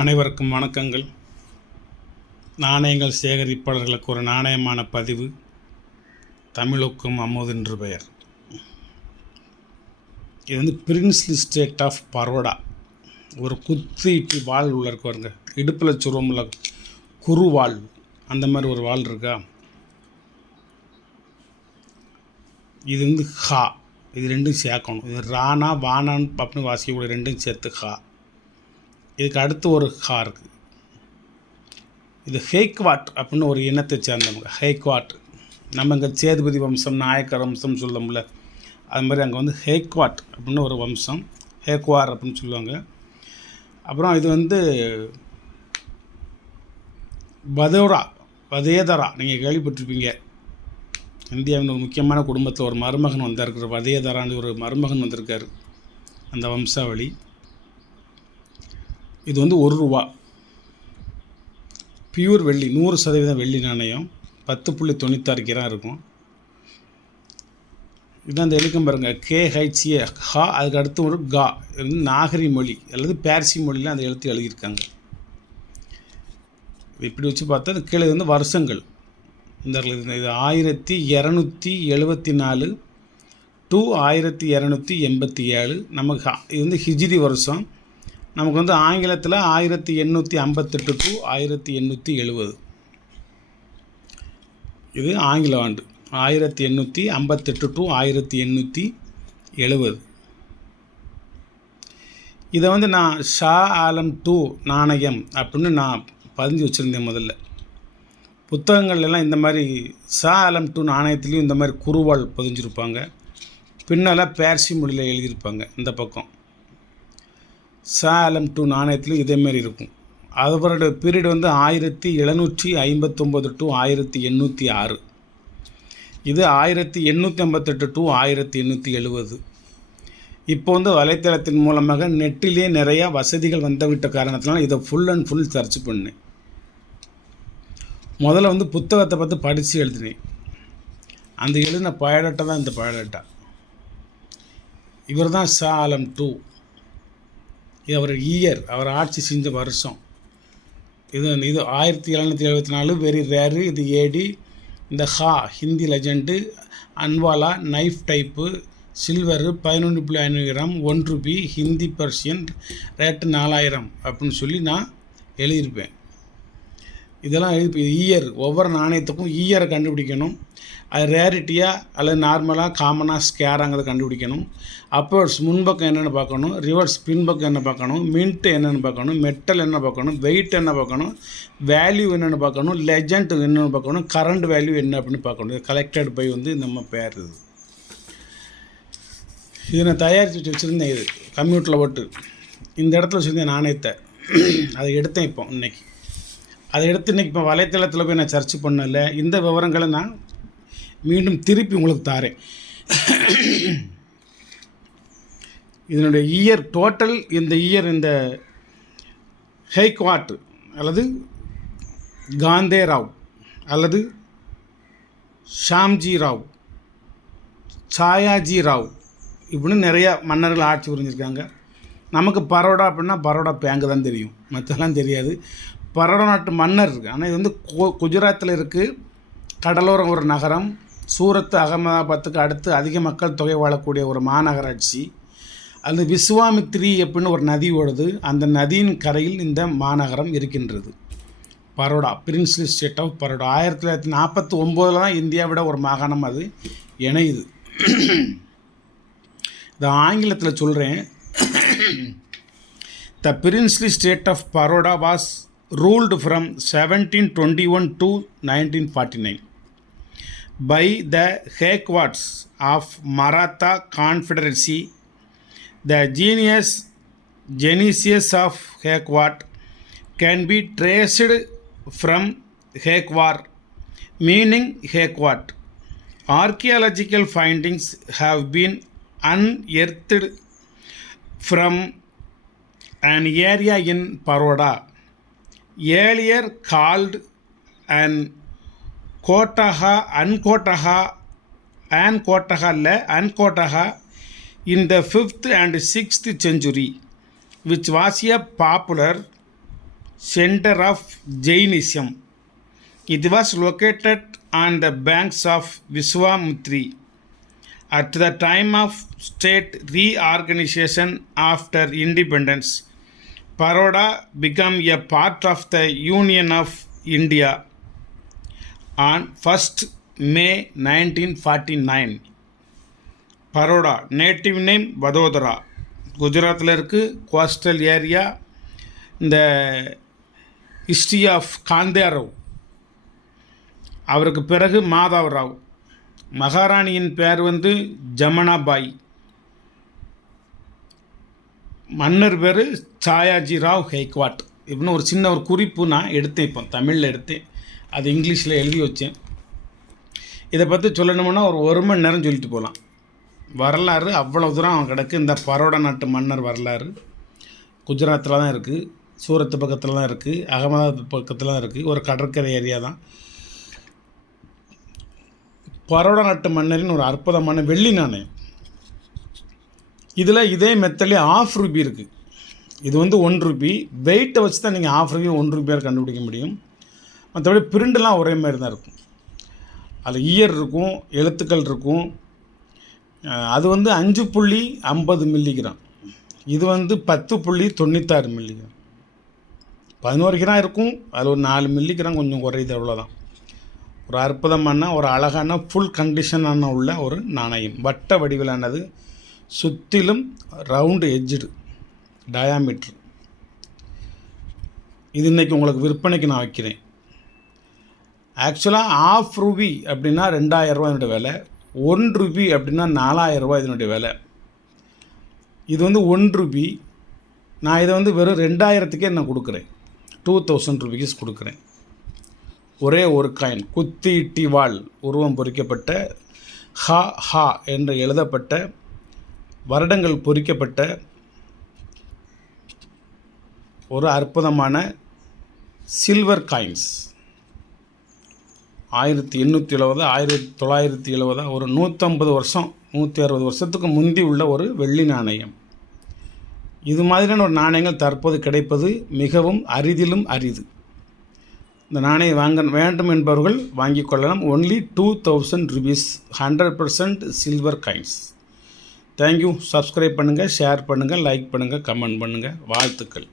அனைவருக்கும் வணக்கங்கள். நாணயங்கள் சேகரிப்பாளர்களுக்கு ஒரு நாணயமான பதிவு. தமிழுக்கும் அமுது என்று பெயர். இது வந்து பிரின்ஸ்லி ஸ்டேட் ஆஃப் பரோடா. ஒரு குத்து இட்டி வாள் உள்ள இருக்கு பாருங்க, இடுப்பில் சுருவமில்ல குறு வாள், அந்த மாதிரி ஒரு வாள் இருக்கா. இது வந்து ஹா, இது ரெண்டும் சேர்க்கணும். இது ராணா வானான் அப்படின்னு வாசிக்கக்கூடிய ரெண்டும் சேர்த்து ஹா. இதுக்கு அடுத்து ஒரு ஹா இருக்குது. இது ஹேக்வாட் அப்படின்னு ஒரு இனத்தை சேர்ந்தவங்க. ஹேக்வாட் நம்ம இங்கே சேதுபதி வம்சம், நாயக்கர் வம்சம் சொல்லமுல்ல, அது மாதிரி அங்கே வந்து ஹேக்வாட் அப்படின்னு ஒரு வம்சம், ஹேக்வார் அப்படின்னு சொல்லுவாங்க. அப்புறம் இது வந்து வதேதரா நீங்கள் கேள்விப்பட்டிருப்பீங்க. இந்தியாவின் ஒரு முக்கியமான குடும்பத்தில் ஒரு மருமகன் வந்திருக்கிற வதேதரான்னு ஒரு மருமகன் வந்திருக்கார், அந்த வம்சாவளி. இது வந்து ₹1 பியூர் வெள்ளி, 100% வெள்ளி நாணயம், 10.96 கிராம் இருக்கும். இதுதான் அந்த எழுக்கம் பாருங்கள், KHA ஹா. அதுக்கு அடுத்து ஒரு கா. இது வந்து நாகரி மொழி அல்லது பார்சி மொழியில் அந்த எழுத்து எழுதியிருக்காங்க. இப்படி வச்சு பார்த்தா அது கீழே வந்து வருஷங்கள். இந்த இது 1274 to 1287. நமக்கு இது வந்து ஹிஜ்ரி வருஷம். நமக்கு வந்து ஆங்கிலத்தில் 1858 to 1870. இது ஆங்கில ஆண்டு 1858 to 1870. இதை வந்து நான் ஷா ஆலம் 2 நாணயம் அப்படின்னு நான் பதிஞ்சு வச்சுருந்தேன் முதல்ல. புத்தகங்கள்லாம் இந்த மாதிரி ஷா ஆலம் 2 நாணயத்துலேயும் இந்த மாதிரி குறுவாள் பதிஞ்சிருப்பாங்க. பின்னால் பார்சி மொழியில் எழுதியிருப்பாங்க. இந்த பக்கம் ஷா ஆலம் 2 நாணயத்துலையும் இதேமாரி இருக்கும். அவரோட பீரியட் வந்து 1759 to 1806. இது 1858 to 1870. இப்போ வந்து வலைத்தளத்தின் மூலமாக நெட்டிலே நிறையா வசதிகள் வந்துவிட்ட காரணத்தினால இதை ஃபுல் அண்ட் ஃபுல் சர்ச் பண்ணேன். முதல்ல வந்து புத்தகத்தை பார்த்து படித்து எழுதினேன். அந்த எழுதின பயோடேட்டா தான் இந்த பயோடேட்டா. இவர் தான் ஷா ஆலம் 2. இது அவர் இயர், அவர் ஆட்சி செஞ்ச வருஷம். இது 1774, வெரி ரேரு. இது ஏடி. இந்த ஹா ஹிந்தி லெஜண்டு, அன்வாலா knife type, silver 11.5 gram, ₹1 Hindi Persian, rate 4000 அப்படின்னு சொல்லி நான் எழுதியிருப்பேன். இதெல்லாம் இயர், ஒவ்வொரு நாணயத்துக்கும் இயரை கண்டுபிடிக்கணும். அது ரேரிட்டியாக அல்லது நார்மலாக காமனாக ஸ்கேராங்கிறத கண்டுபிடிக்கணும். அப்போர்ட்ஸ் முன்பக்கம் என்னென்னு பார்க்கணும், ரிவர்ஸ் பின்பக்கம் என்ன பார்க்கணும், மின்ட்டு என்னென்னு பார்க்கணும், மெட்டல் என்ன பார்க்கணும், வெயிட் என்ன பார்க்கணும், வேல்யூ என்னென்னு பார்க்கணும், லெஜண்ட் என்னென்னு பார்க்கணும், கரண்ட் வேல்யூ என்ன அப்படின்னு பார்க்கணும். இது கலெக்டட் பை வந்து நம்ம பேர். இது நான் தயாரித்து வச்சுருந்தேன். இது கம்ப்யூட்டரில் போட்டு இந்த இடத்துல வச்சுருந்தேன் நாணயத்தை. அதை எடுத்தேன் இப்போ இன்றைக்கி. அதை எடுத்து இன்றைக்கி இப்போ வலைத்தளத்தில் போய் நான் சர்ச் பண்ணல. இந்த விவரங்களை நான் மீண்டும் திருப்பி உங்களுக்கு தாரேன். இதனுடைய இயர் டோட்டல், இந்த இயர் இந்த ஹேக்வாட் அல்லது காந்தே ராவ் அல்லது ஷாம்ஜி ராவ், சாயாஜி ராவ் இப்படின்னு நிறையா மன்னர்கள் ஆட்சி புரிஞ்சிருக்காங்க. நமக்கு பரோடா அப்படின்னா பரோடா பேங்கு தான் தெரியும், மற்றெல்லாம் தெரியாது. பரோடா நாட்டு மன்னர் இருக்குது. ஆனால் இது வந்து குஜராத்தில் இருக்குது. கடலோரம் ஒரு நகரம். சூரத், அகமதாபாத்துக்கு அடுத்து அதிக மக்கள் தொகை வாழக்கூடிய ஒரு மாநகராட்சி. அது விஸ்வாமித்ரி அப்படின்னு ஒரு நதி ஓடுது. அந்த நதியின் கரையில் இந்த மாநகரம் இருக்கின்றது. Baroda, princely state of Baroda. 1949 தான் இந்தியாவிட ஒரு மாகாணம் அது இணையுது. இதை ஆங்கிலத்தில் சொல்கிறேன். The princely state of Baroda was ruled from 1721 to 1949 by the Gaekwads of Maratha Confederacy. The genesis of Gaekwad can be traced from Gaekwar, meaning Gaekwad. Archaeological findings have been unearthed from an area in Paroda, earlier called Ankotaha in the 5th and 6th century, which was a popular center of Jainism. It was located on the banks of Viswamutri. At the time of state reorganization after independence, Baroda became a part of the Union of India on 1st May 1949. Baroda native name Vadodara, குஜராத்தில் இருக்குது. Coastal area. இந்த history of காந்தேராவ், அவருக்கு பிறகு மாதவராவ். மகாராணியின் பேர் ஜமனாபாய். மன்னர் பேர் சாயாஜி ராவ் ஹெய்க்வாட். இப்படின்னு ஒரு சின்ன ஒரு குறிப்பு நான் எடுத்தேன், இப்போ தமிழில் எடுத்தேன், அது இங்கிலீஷில் எழுதி வச்சேன். இதை பற்றி சொல்லணும்னா ஒரு மணி நேரம் சொல்லிட்டு போகலாம். வரலாறு அவ்வளோ தூரம் கிடக்கு. இந்த பரோடா நாட்டு மன்னர் வரலாறு குஜராத்தில் தான் இருக்குது, சூரத்து பக்கத்தில் தான் இருக்குது, அகமதாபாத் பக்கத்தில் தான் இருக்குது. ஒரு கடற்கரை ஏரியா தான். பரோடா நாட்டு மன்னரின் ஒரு அற்புதமான வெள்ளி நாணயம். இதில் இதே மெத்தட்லேயே ஆஃப் ரூபி இருக்குது. இது 1 ரூபி. வெயிட்டை வச்சு தான் நீங்கள் ஆஃப் ரூபி 1 ரூபியாக கண்டுபிடிக்க முடியும். மற்றபடி பிரிண்டெலாம் ஒரே மாதிரி தான் இருக்கும். அதில் இயர் இருக்கும், எழுத்துக்கள் இருக்கும். அது 5.50 மில்லிகிராம். இது 10.96 மில்லிகிராம். 11 கிராம் இருக்கும். அதில் ஒரு 4 மில்லிகிராம் கொஞ்சம் குறையுது, அவ்வளோதான். ஒரு அற்புதமான ஒரு அழகான ஃபுல் கண்டிஷனான உள்ள ஒரு நாணயம். வட்ட வடிவிலானது, சுற்றிலும் ரவுண்டு எட்ஜ்டு டயாமீட்ரு. இது இன்றைக்கி உங்களுக்கு விற்பனைக்கு நான் வைக்கிறேன். ஆக்சுவலாக ஆஃப் ரூபி அப்படின்னா 2000 ரூபா இதனுடைய விலை. 1 ரூபி அப்படின்னா 4000 ரூபா இதனுடைய விலை. இது 1 ரூபி. நான் இதை வெறும் 2000க்கே நான் கொடுக்குறேன். 2000 ருபீஸ் கொடுக்குறேன். ஒரே ஒரு காயின், குத்தி இட்டி வாள் உருவம் பொறிக்கப்பட்ட, ஹா ஹா என்று எழுதப்பட்ட, வருடங்கள் பொறிக்கப்பட்ட ஒரு அற்புதமான சில்வர் காயின்ஸ். 1870 1970 ஒரு 150 வருஷம் 160 வருஷத்துக்கு முந்தி உள்ள ஒரு வெள்ளி நாணயம். இது மாதிரியான ஒரு நாணயங்கள் தற்போது கிடைப்பது மிகவும் அரிதிலும் அரிது. இந்த நாணயம் வாங்க வேண்டும் என்பவர்கள் வாங்கிக் கொள்ளலாம். Only 2000 rupees, 100% silver coins. Thank you. Subscribe பண்ணுங்கள், ஷேர் பண்ணுங்கள், லைக் பண்ணுங்கள், கமெண்ட் பண்ணுங்கள். வாழ்த்துக்கள்.